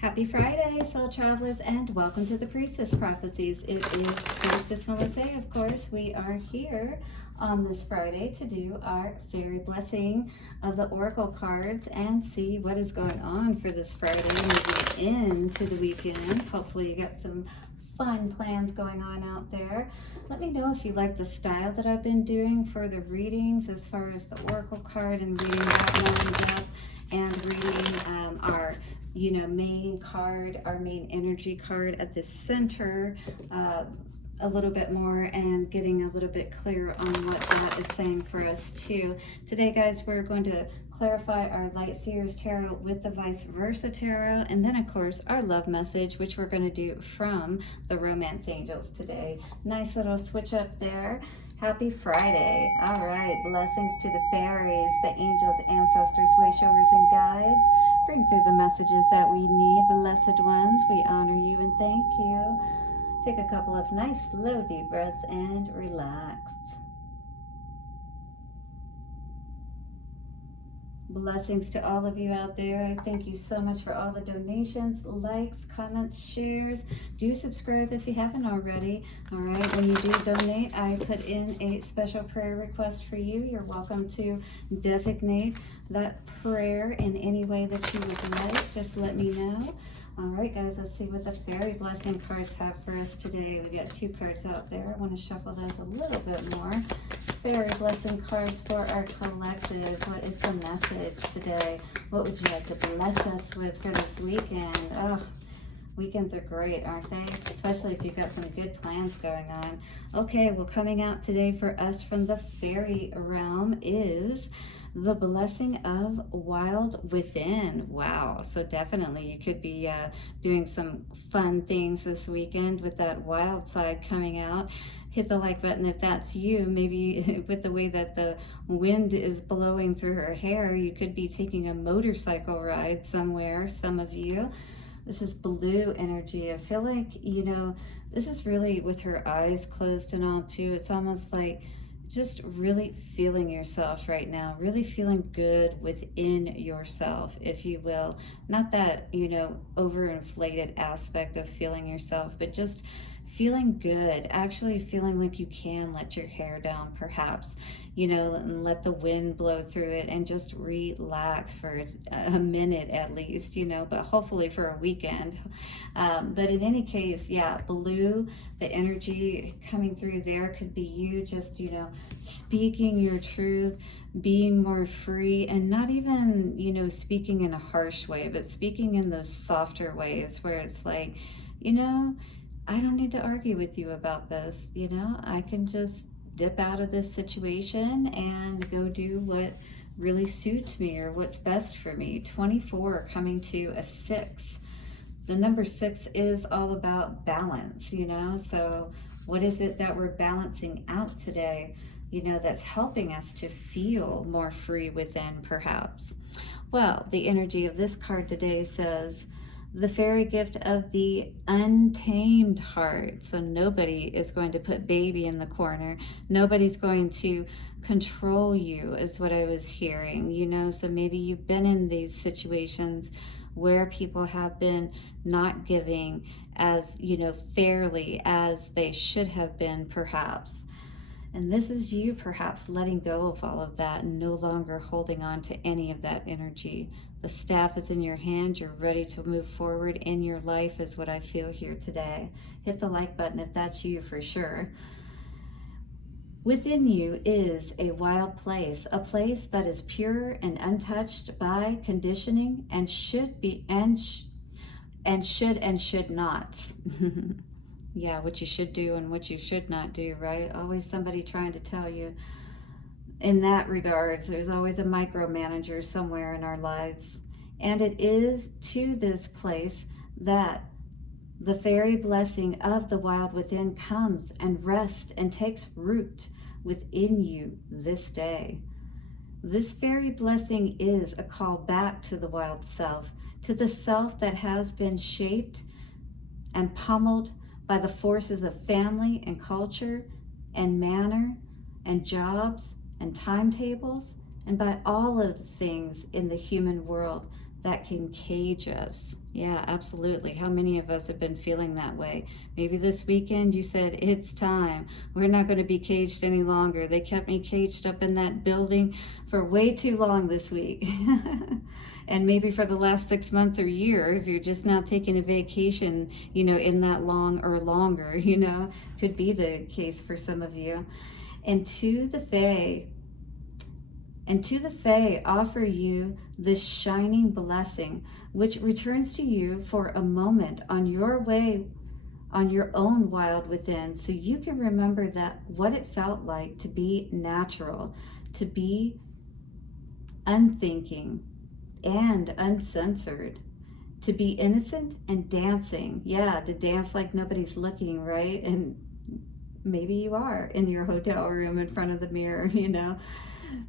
Happy Friday, soul travelers, and welcome to the Priestess Prophecies. It is Priestess Melissae, of course. We are here on this Friday to do our fairy blessing of the oracle cards and see what is going on for this Friday, moving into the weekend. Hopefully you got some fun plans going on out there. Let me know if you like the style that I've been doing for the readings, as far as the oracle card and reading that more in depth, and reading our main card, our main energy card at the center a little bit more, and getting a little bit clearer on what that is saying for us too. Today, guys, we're going to clarify our Light Seers Tarot with the Vice Versa Tarot, and then of course our love message, which we're going to do from the Romance Angels today. Nice little switch up there. Happy Friday. All right, blessings to the fairies, the angels, ancestors, wayshowers, and guides. Bring through the messages that we need. Blessed ones, we honor you and thank you. Take a couple of nice, slow, deep breaths and relax. Blessings to all of you out there. Thank you so much for all the donations, likes, comments, shares. Do subscribe if you haven't already. All right, when you do donate, I put in a special prayer request for you. You're welcome to designate that prayer in any way that you would like. Just let me know. All right, guys, let's see what the fairy blessing cards have for us today. We got two cards out there. I want to shuffle those a little bit more. Fairy blessing cards for our collective. What is the message today? What would you like to bless us with for this weekend? Oh, weekends are great, aren't they? Especially if you've got some good plans going on. Okay, well, coming out today for us from the fairy realm is the blessing of Wild Within. Wow, so definitely you could be doing some fun things this weekend with that wild side coming out. Hit the like button if that's you. Maybe with the way that the wind is blowing through her hair, you could be taking a motorcycle ride somewhere, some of you. This is blue energy. I feel like, this is really with her eyes closed and all too. It's almost like just really feeling yourself right now, really feeling good within yourself, if you will. Not that, overinflated aspect of feeling yourself, but just feeling good, actually feeling like you can let your hair down perhaps, and let the wind blow through it and just relax for a minute at least, but hopefully for a weekend. But in any case, yeah, blue, the energy coming through there could be you just, speaking your truth, being more free, and not even, speaking in a harsh way, but speaking in those softer ways where it's like, I don't need to argue with you about this, I can just dip out of this situation and go do what really suits me or what's best for me. 24 coming to a 6. The number 6 is all about balance, so what is it that we're balancing out today, that's helping us to feel more free within perhaps? Well, the energy of this card today says, the fairy gift of the untamed heart. So nobody is going to put baby in the corner. Nobody's going to control you, is what I was hearing, so maybe you've been in these situations where people have been not giving as, fairly as they should have been perhaps. And this is you perhaps letting go of all of that and no longer holding on to any of that energy. The staff is in your hand. You're ready to move forward in your life is what I feel here today. Hit the like button if that's you for sure. Within you is a wild place, a place that is pure and untouched by conditioning and should be and should not. Yeah, what you should do and what you should not do, right? Always somebody trying to tell you in that regards. There's always a micromanager somewhere in our lives. And it is to this place that the fairy blessing of the wild within comes and rests and takes root within you this day. This fairy blessing is a call back to the wild self, to the self that has been shaped and pummeled by the forces of family and culture and manner and jobs and timetables, and by all of the things in the human world that can cage us. Yeah, absolutely. How many of us have been feeling that way? Maybe this weekend you said, it's time. We're not going to be caged any longer. They kept me caged up in that building for way too long this week. And maybe for the last 6 months or year, if you're just now taking a vacation, in that long or longer, could be the case for some of you. And to the Fae offer you this shining blessing, which returns to you for a moment on your way, on your own wild within, so you can remember that what it felt like to be natural, to be unthinking and uncensored, to be innocent and dancing. Yeah, to dance like nobody's looking, right? And maybe you are in your hotel room in front of the mirror,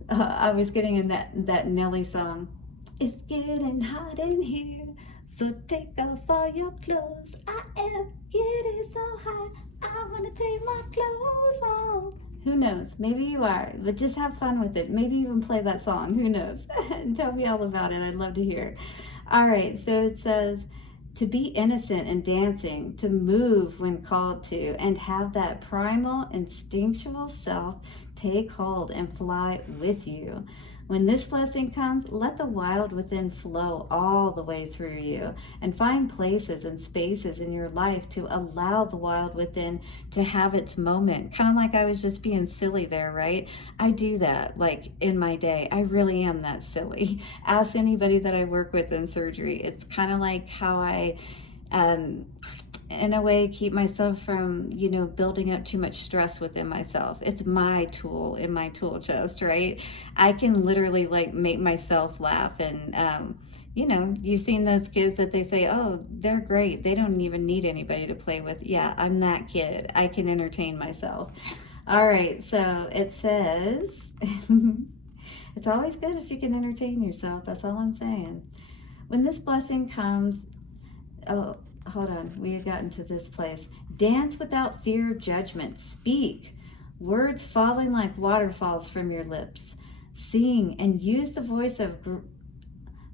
I was getting in that Nelly song. It's getting hot in here, so take off all your clothes. I am getting so hot, I want to take my clothes off. Who knows? Maybe you are, but just have fun with it. Maybe even play that song. Who knows? And tell me all about it. I'd love to hear. All right, so it says, to be innocent and dancing, to move when called to, and have that primal, instinctual self take hold and fly with you. When this blessing comes, let the wild within flow all the way through you, and find places and spaces in your life to allow the wild within to have its moment. Kind of like I was just being silly there, right? I do that like in my day. I really am that silly. Ask anybody that I work with in surgery. It's kind of like how I in a way keep myself from building up too much stress within myself. It's my tool in my tool chest, right? I can literally like make myself laugh. And you've seen those kids that they say, oh, they're great, they don't even need anybody to play with. Yeah, I'm that kid. I can entertain myself. All right, so it says it's always good if you can entertain yourself. That's all I'm saying. When this blessing comes, hold on, we had gotten to this place. Dance without fear of judgment. Speak, words falling like waterfalls from your lips. Sing and use the voice of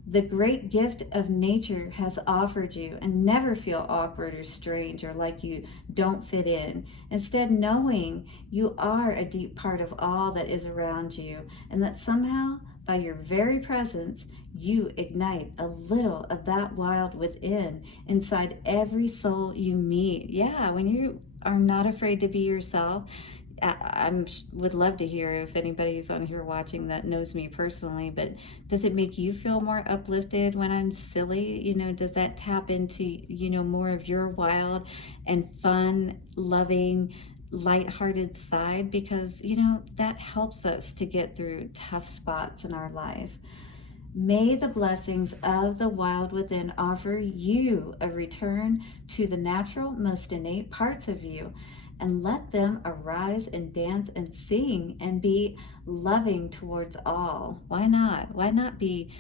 the great gift of nature has offered you, and never feel awkward or strange or like you don't fit in. Instead, knowing you are a deep part of all that is around you, and that somehow, by your very presence, you ignite a little of that wild within inside every soul you meet. Yeah, when you are not afraid to be yourself. I would love to hear if anybody's on here watching that knows me personally, but does it make you feel more uplifted when I'm silly? Does that tap into, more of your wild and fun, loving, lighthearted side? Because, that helps us to get through tough spots in our life. May the blessings of the wild within offer you a return to the natural, most innate parts of you, and let them arise and dance and sing and be loving towards all. Why not? Why not be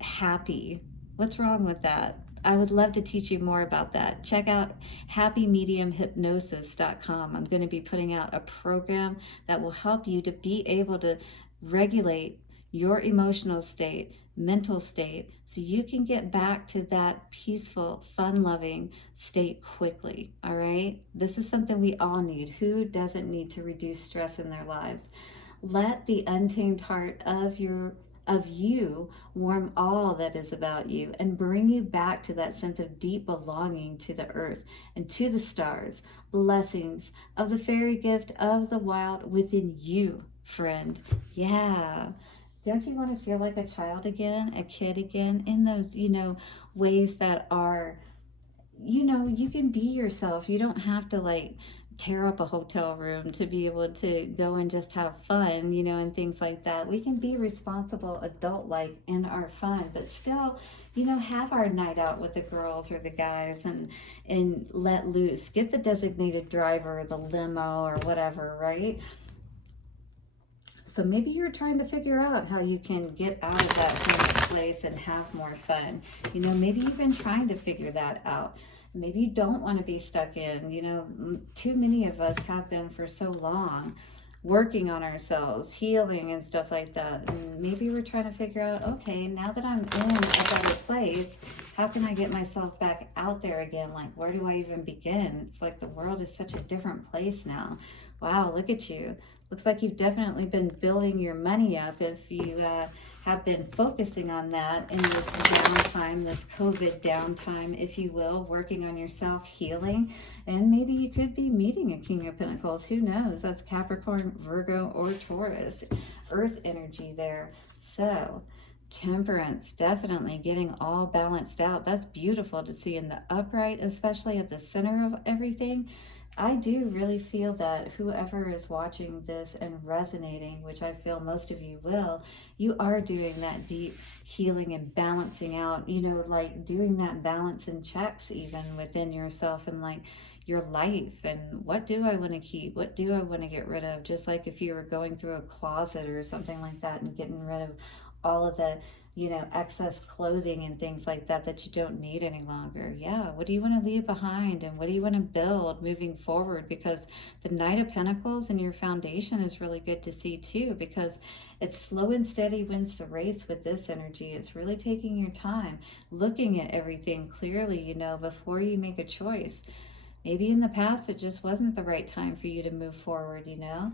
happy? What's wrong with that? I would love to teach you more about that. Check out happymediumhypnosis.com. I'm going to be putting out a program that will help you to be able to regulate your emotional state, mental state, so you can get back to that peaceful, fun-loving state quickly. All right? This is something we all need. Who doesn't need to reduce stress in their lives? Let the untamed heart of you warm all that is about you and bring you back to that sense of deep belonging to the earth and to the stars. Blessings of the fairy gift of the wild within you, friend. Yeah. Don't you want to feel like a child again, a kid again, in those, ways that are, you can be yourself. You don't have to like tear up a hotel room to be able to go and just have fun, and things like that. We can be responsible adult-like in our fun, but still, have our night out with the girls or the guys and let loose. Get the designated driver, the limo or whatever, right? So maybe you're trying to figure out how you can get out of that kind of place and have more fun. Maybe you've been trying to figure that out. Maybe you don't want to be stuck in, too many of us have been for so long. working on ourselves, healing and stuff like that. And maybe we're trying to figure out, okay, now that I'm in a better place, how can I get myself back out there again? Like, where do I even begin? It's like the world is such a different place now. Wow, look at you. Looks like you've definitely been building your money up if you have been focusing on that in this downtime, this COVID downtime, if you will, working on yourself, healing. And maybe you could be meeting a King of Pentacles. Who knows? That's Capricorn, Virgo, or Taurus. Earth energy there. So, Temperance, definitely getting all balanced out. That's beautiful to see in the upright, especially at the center of everything. I do really feel that whoever is watching this and resonating, which I feel most of you will, you are doing that deep healing and balancing out, you know, like doing that balance and checks even within yourself and like your life and what do I want to keep? What do I want to get rid of? Just like if you were going through a closet or something like that and getting rid of all of the, you know, excess clothing and things like that that you don't need any longer. Yeah, what do you want to leave behind and what do you want to build moving forward? Because the Knight of Pentacles and your foundation is really good to see too, because it's slow and steady wins the race with this energy. It's really taking your time, looking at everything clearly, you know, before you make a choice. Maybe in the past it just wasn't the right time for you to move forward, you know.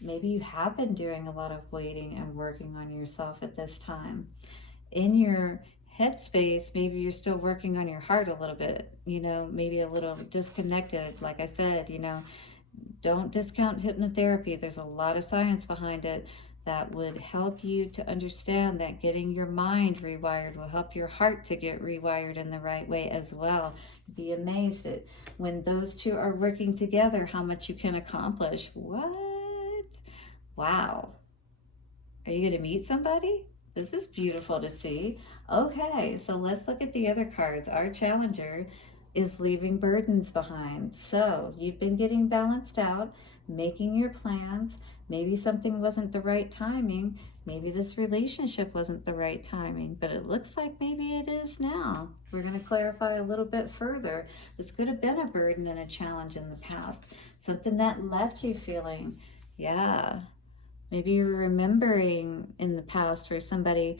Maybe you have been doing a lot of waiting and working on yourself at this time. In your headspace, maybe you're still working on your heart a little bit, you know, maybe a little disconnected. Like I said, you know, don't discount hypnotherapy. There's a lot of science behind it that would help you to understand that getting your mind rewired will help your heart to get rewired in the right way as well. Be amazed at when those two are working together, how much you can accomplish. What? Wow. Are you going to meet somebody? This is beautiful to see. Okay, so let's look at the other cards. Our challenger is leaving burdens behind. So you've been getting balanced out, making your plans. Maybe something wasn't the right timing. Maybe this relationship wasn't the right timing, but it looks like maybe it is now. We're going to clarify a little bit further. This could have been a burden and a challenge in the past. Something that left you feeling, yeah, maybe you're remembering in the past where somebody,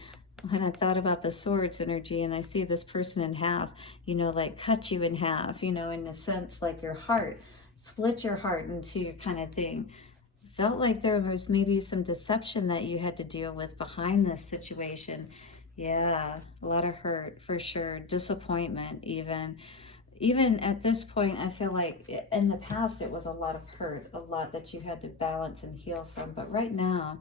when I thought about the swords energy and I see this person in half, you know, like cut you in half, you know, in a sense like your heart, split your heart into kind of thing. Felt like there was maybe some deception that you had to deal with behind this situation. Yeah, a lot of hurt for sure, disappointment even. Even at this point, I feel like in the past it was a lot of hurt, a lot that you had to balance and heal from. But right now,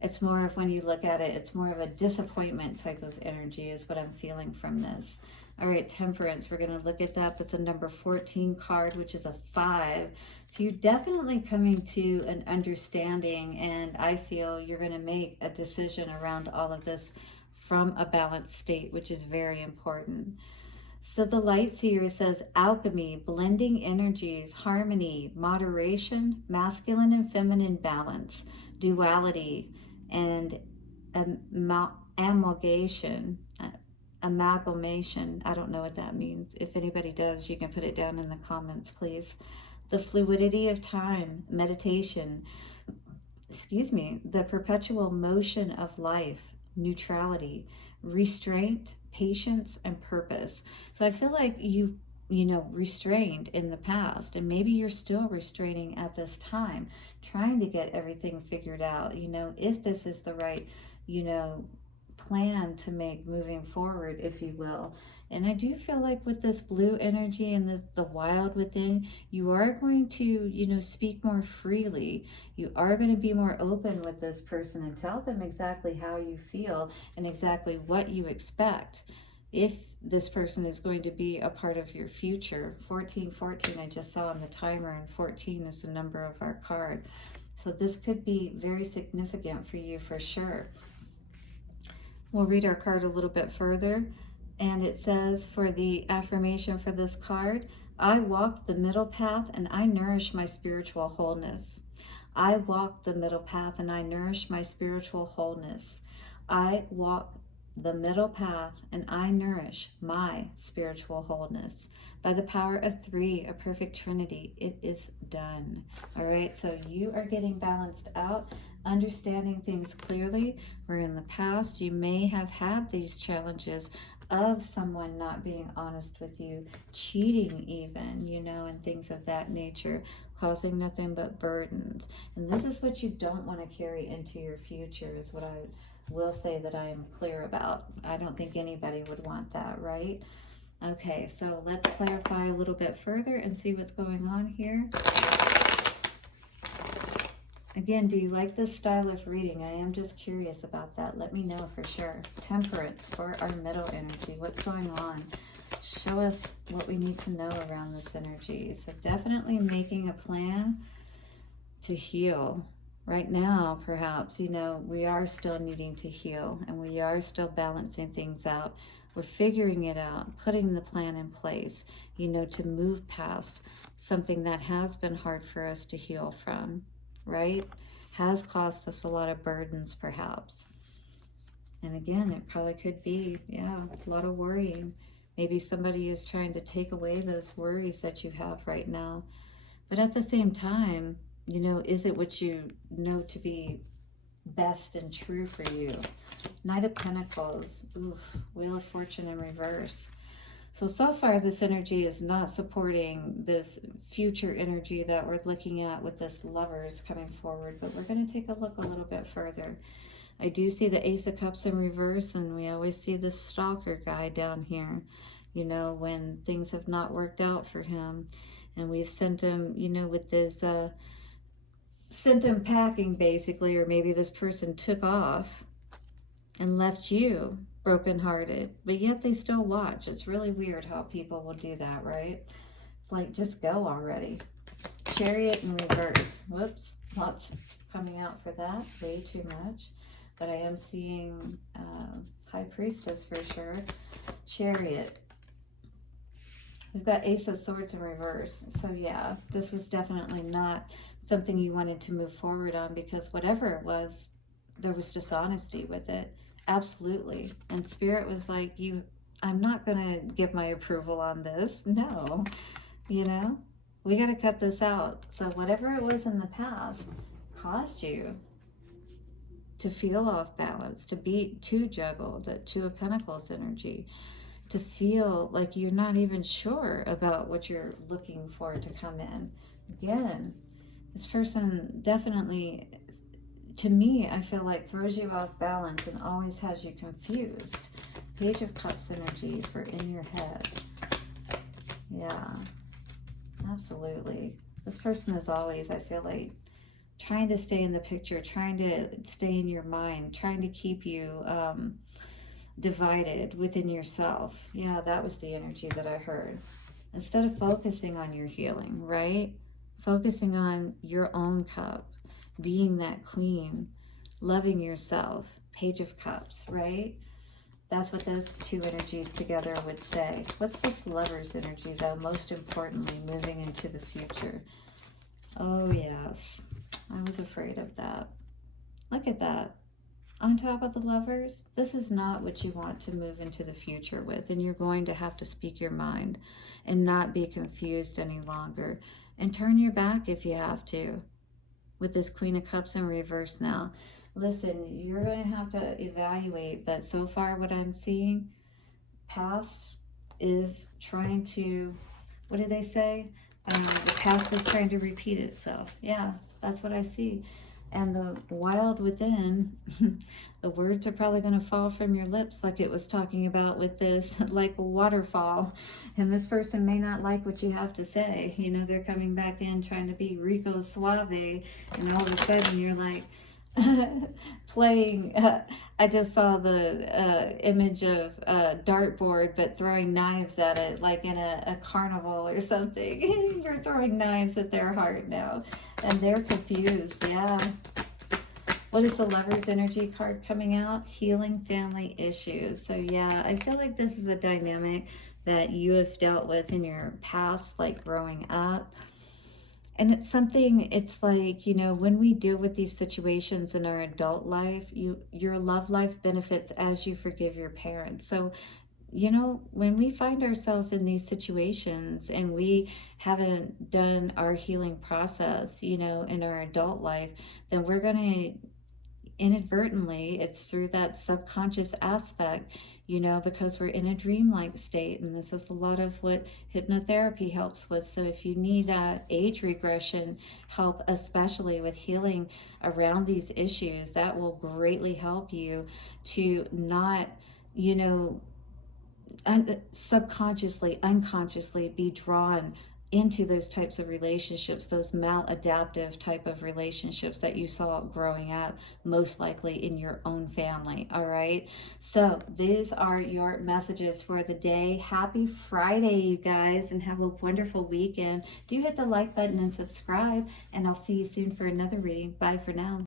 it's more of, when you look at it, it's more of a disappointment type of energy is what I'm feeling from this. All right, Temperance, we're going to look at that. That's a number 14 card, which is a 5. So you're definitely coming to an understanding, and I feel you're going to make a decision around all of this from a balanced state, which is very important. So the Light Seer says alchemy, blending energies, harmony, moderation, masculine and feminine balance, duality, and amalgamation. Amalgamation. I don't know what that means. If anybody does, you can put it down in the comments, please. The fluidity of time, meditation, the perpetual motion of life, neutrality, restraint, patience, and purpose. So I feel like you've, restrained in the past, and maybe you're still restraining at this time, trying to get everything figured out, if this is the right, plan to make moving forward, if you will. And I do feel like with this blue energy and the wild within, you are going to, speak more freely. You are going to be more open with this person and tell them exactly how you feel and exactly what you expect. If this person is going to be a part of your future. 1414 I just saw on the timer, and 14 is the number of our card. So this could be very significant for you for sure. We'll read our card a little bit further, and it says, for the affirmation for this card, I walk the middle path and I nourish my spiritual wholeness. I walk the middle path and I nourish my spiritual wholeness. I walk the middle path, and I nourish my spiritual wholeness. By the power of 3, a perfect trinity, it is done. All right, so you are getting balanced out, understanding things clearly. Where in the past you may have had these challenges of someone not being honest with you, cheating even, you know, and things of that nature, causing nothing but burdens. And this is what you don't want to carry into your future, is what I will say that I am clear about. I don't think anybody would want that, right? Okay, so let's clarify a little bit further and see what's going on here. Again, do you like this style of reading? I am just curious about that. Let me know for sure. Temperance for our middle energy. What's going on? Show us what we need to know around this energy. So definitely making a plan to heal. Right now, perhaps, you know, we are still needing to heal, and we are still balancing things out. We're figuring it out, putting the plan in place, you know, to move past something that has been hard for us to heal from, right? Has caused us a lot of burdens, perhaps. And again, it probably could be, yeah, a lot of worrying. Maybe somebody is trying to take away those worries that you have right now. But at the same time, you know, is it what you know to be best and true for you? Knight of Pentacles, oof, Wheel of Fortune in reverse. So far this energy is not supporting this future energy that we're looking at with this Lovers coming forward, but we're going to take a look a little bit further. I do see the Ace of Cups in reverse, and we always see this stalker guy down here, you know, when things have not worked out for him. And we've sent him, you know, with this, sent him packing basically, or maybe this person took off and left you brokenhearted, but yet they still watch. It's really weird how people will do that, right? It's like, just go already. Chariot in reverse. Whoops, lots coming out for that, way too much. But I am seeing High Priestess for sure. Chariot. We've got Ace of Swords in reverse. So yeah, this was definitely not something you wanted to move forward on, because whatever it was, there was dishonesty with it. Absolutely. And Spirit was like, I'm not going to give my approval on this. No, you know, we got to cut this out. So whatever it was in the past caused you to feel off balance, to be too juggled, that Two of Pentacles energy, to feel like you're not even sure about what you're looking for to come in. Again, this person definitely, to me, I feel like throws you off balance and always has you confused. Page of Cups energy for in your head. Yeah, absolutely. This person is always, I feel like, trying to stay in the picture, trying to stay in your mind, trying to keep you divided within yourself. Yeah, that was the energy that I heard. Instead of focusing on your healing, right? Focusing on your own cup, being that queen, loving yourself. Page of Cups, right? That's what those two energies together would say. What's this Lover's energy, though, most importantly, moving into the future? Oh, yes. I was afraid of that. Look at that. On top of the Lovers, this is not what you want to move into the future with, and you're going to have to speak your mind and not be confused any longer, and turn your back if you have to. With this Queen of Cups in reverse now. Listen, you're going to have to evaluate, but so far what I'm seeing, past is trying to, what do they say? The past is trying to repeat itself. Yeah, that's what I see. And the wild within, the words are probably going to fall from your lips, like it was talking about with this, like a waterfall. And this person may not like what you have to say. You know, they're coming back in trying to be Rico Suave, and all of a sudden you're like, playing, I just saw the image of a dartboard, but throwing knives at it, like in a carnival or something. You're throwing knives at their heart now, and they're confused. Yeah. What is the Lover's energy card coming out? Healing family issues. So yeah, I feel like this is a dynamic that you have dealt with in your past, like growing up. And it's something, it's like, you know, when we deal with these situations in our adult life, your love life benefits as you forgive your parents. So, you know, when we find ourselves in these situations and we haven't done our healing process, you know, in our adult life, then we're going to inadvertently, it's through that subconscious aspect, you know, because we're in a dreamlike state. And this is a lot of what hypnotherapy helps with. So if you need age regression help, especially with healing around these issues, that will greatly help you to not, you know, subconsciously, unconsciously be drawn into those types of relationships, those maladaptive type of relationships that you saw growing up, most likely in your own family. All right. So these are your messages for the day. Happy Friday, you guys, and have a wonderful weekend. Do hit the like button and subscribe, and I'll see you soon for another reading. Bye for now.